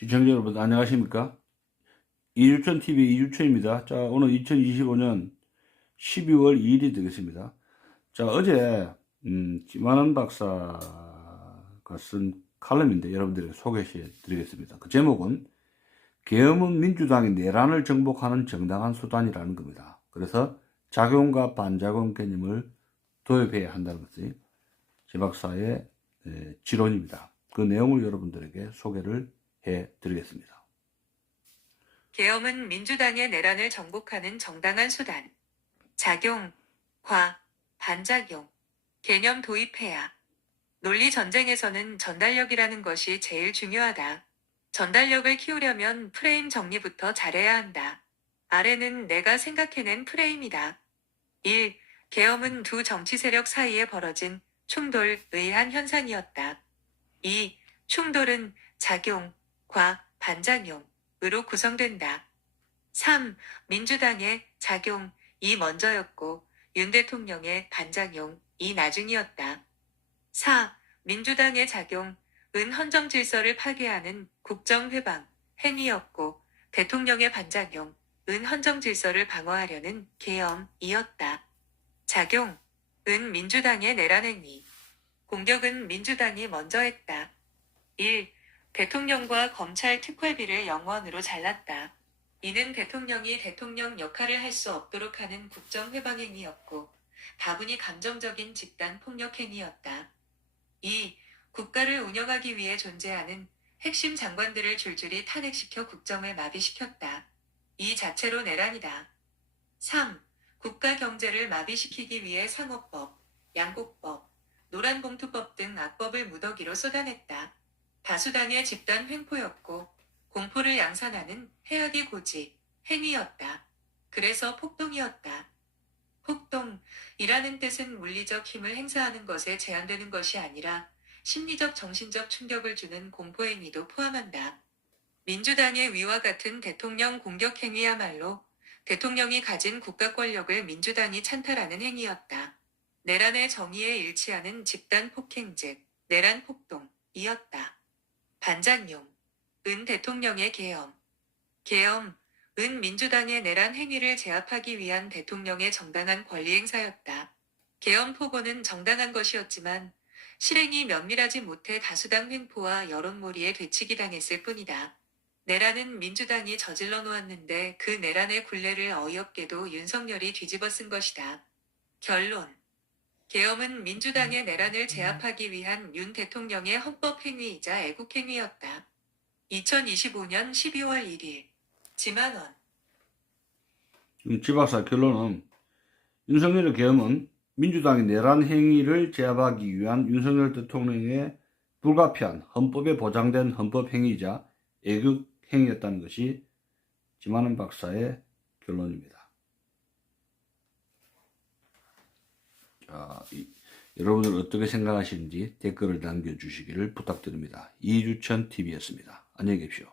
시청자 여러분 안녕하십니까? 이주천 TV 이주천입니다. 자 오늘 2025년 12월 2일이 되겠습니다. 자 어제 음, 김한원 박사가 쓴 칼럼인데 여러분들에게 소개해 드리겠습니다. 그 제목은 계엄은 민주당이 내란을 정복하는 정당한 수단이라는 겁니다. 그래서 작용과 반작용 개념을 도입해야 한다는 것이 제 박사의 에, 지론입니다. 그 내용을 여러분들에게 소개를 해 드리겠습니다. 계엄은 민주당의 내란을 정복하는 정당한 수단. 작용, 과, 반작용, 개념 도입해야. 논리 전쟁에서는 전달력이라는 것이 제일 중요하다. 전달력을 키우려면 프레임 정리부터 잘해야 한다. 아래는 내가 생각해낸 프레임이다. 1. 계엄은 두 정치 세력 사이에 벌어진 충돌, 의한 현상이었다. 2. 충돌은 작용, 과, 반작용으로 구성된다. 3. 민주당의 작용, 이 먼저였고, 윤 대통령의 반작용, 이 나중이었다. 4. 민주당의 작용, 은 헌정 질서를 파괴하는 국정 회방, 행위였고, 대통령의 반작용, 은 헌정 질서를 방어하려는 계엄이었다. 작용, 은 민주당의 내란 행위. 공격은 민주당이 먼저 했다. 1. 대통령과 검찰 특활비를 영원으로 잘랐다. 이는 대통령이 대통령 역할을 할 수 없도록 하는 국정회방행위였고, 다분히 감정적인 집단 폭력행위였다. 2. 국가를 운영하기 위해 존재하는 핵심 장관들을 줄줄이 탄핵시켜 국정을 마비시켰다. 이 자체로 내란이다. 3. 국가 경제를 마비시키기 위해 상호법, 양곡법, 노란봉투법 등 악법을 무더기로 쏟아냈다. 다수당의 집단 횡포였고 공포를 양산하는 해악의 고지, 행위였다. 그래서 폭동이었다. 폭동이라는 뜻은 물리적 힘을 행사하는 것에 제한되는 것이 아니라 심리적 정신적 충격을 주는 공포행위도 포함한다. 민주당의 위와 같은 대통령 공격 행위야말로 대통령이 가진 국가 권력을 민주당이 찬탈하는 행위였다. 내란의 정의에 일치하는 집단 폭행 즉 내란 폭동이었다. 반작용, 은 대통령의 계엄, 계엄, 은 민주당의 내란 행위를 제압하기 위한 대통령의 정당한 권리 행사였다. 계엄 포고는 정당한 것이었지만 실행이 면밀하지 못해 다수당 횡포와 여론몰이에 되치기 당했을 뿐이다. 내란은 민주당이 저질러 놓았는데 그 내란의 굴레를 어이없게도 윤석열이 뒤집어 쓴 것이다. 결론. 계엄은 민주당의 내란을 제압하기 위한 윤 대통령의 헌법행위이자 애국행위였다. 2025년 12월 1일. 지만원. 지박사 결론은 윤석열의 계엄은 민주당의 내란 행위를 제압하기 위한 윤석열 대통령의 불가피한 헌법에 보장된 헌법 행위이자 애국 행위였다는 것이 지만은 박사의 결론입니다. 자, 이, 여러분들 어떻게 생각하시는지 댓글을 남겨주시기를 부탁드립니다. 이주천 TV였습니다. 안녕히 계십시오.